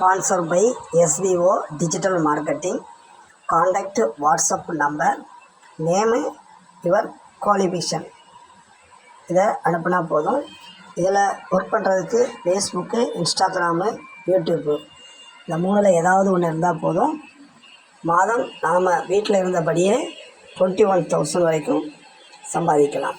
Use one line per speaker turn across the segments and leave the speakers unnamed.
Sponsor by SPO digital marketing contact WhatsApp number name your qualification இதை அனுப்புனா போதும். இதில் ஒர்க் பண்ணுறதுக்கு ஃபேஸ்புக்கு இன்ஸ்டாகிராமு யூடியூப்பு இந்த மூணில் ஏதாவது ஒன்று இருந்தால் போதும். மாதம் நாம் வீட்டில் இருந்தபடியே டுவெண்ட்டி ஒன் தௌசண்ட் வரைக்கும் சம்பாதிக்கலாம்.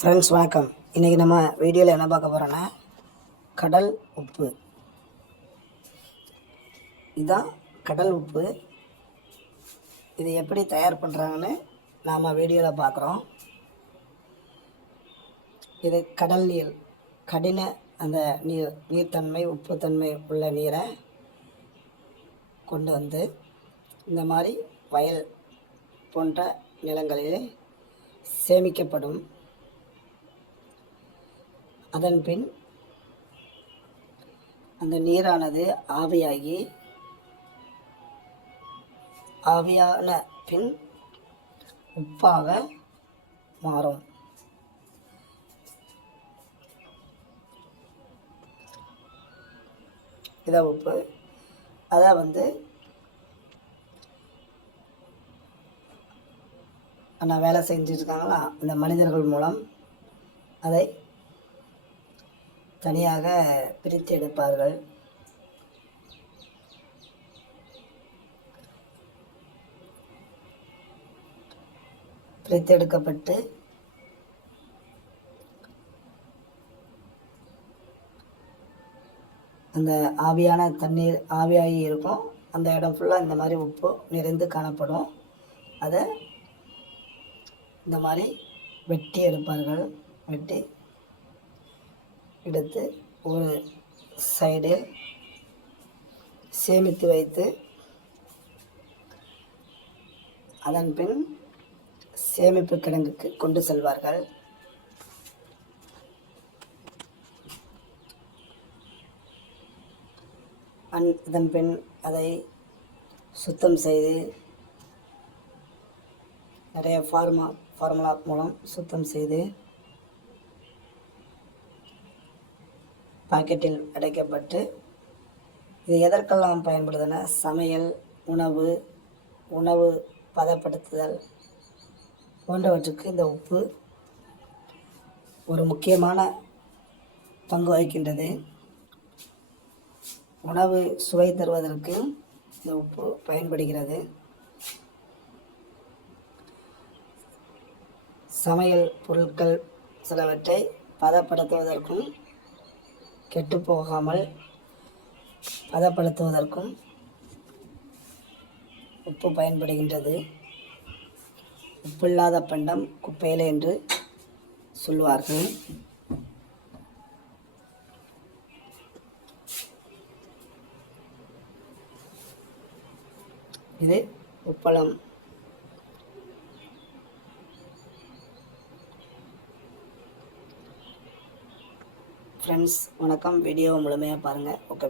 ஃப்ரெண்ட்ஸ் வணக்கம். இன்றைக்கி நம்ம வீடியோவில் என்ன பார்க்க போகிறோன்னா கடல் உப்பு. இதுதான் கடல் உப்பு. இது எப்படி தயார் பண்ணுறாங்கன்னு நாம் வீடியோவில் பார்க்குறோம். இது கடல் நீர் கடின அந்த நீர் நீர்த்தன்மை உப்புத்தன்மை உள்ள நீரை கொண்டு வந்து இந்த மாதிரி வயல் போன்ற நிலங்களில் சேமிக்கப்படும். அதன் பின் அந்த நீரானது ஆவியாகி ஆவியான பின் உப்பாக மாறும். இதை உப்பு அதை வந்து நான் வேலை செஞ்சுருக்காங்களா அந்த மனிதர்கள் மூலம் அதை தனியாக பிரித்து எடுப்பார்கள். பிரித்தெடுக்கப்பட்டு அந்த ஆவியான தண்ணீர் ஆவியாகி இருக்கும். அந்த இடம் ஃபுல்லாக இந்த மாதிரி உப்பு நிறைந்து காணப்படும். அதை இந்த மாதிரி வெட்டி எடுப்பார்கள். வெட்டி எடுத்து ஒரு சைடு சேமித்து வைத்து அதன் பின் சேமிப்பு கிடங்குக்கு கொண்டு செல்வார்கள். அன் இதன் பின் அதை சுத்தம் செய்து நிறைய ஃபார்மா ஃபார்முலா மூலம் சுத்தம் செய்து பாக்கெட்டில் அடைக்கப்பட்டு இது எதற்கெல்லாம் பயன்படுதுன்னா சமையல் உணவு உணவு பதப்படுத்துதல் போன்றவற்றுக்கு இந்த உப்பு ஒரு முக்கியமான பங்கு வகிக்கின்றது. உணவு சுவை தருவதற்கு இந்த உப்பு பயன்படுகிறது. சமையல் பொருட்கள் சிலவற்றை பதப்படுத்துவதற்கும் கெட்டு போகாமல் பதப்படுத்துவதற்கும் உப்பு பயன்படுகின்றது. உப்பில்லாத பண்டம் குப்பையில் என்று சொல்லுவார்கள் இது உப்பளம். ஃப்ரெண்ட்ஸ் வணக்கம். வீடியோ முழுமையாக பாருங்கள் ஓகே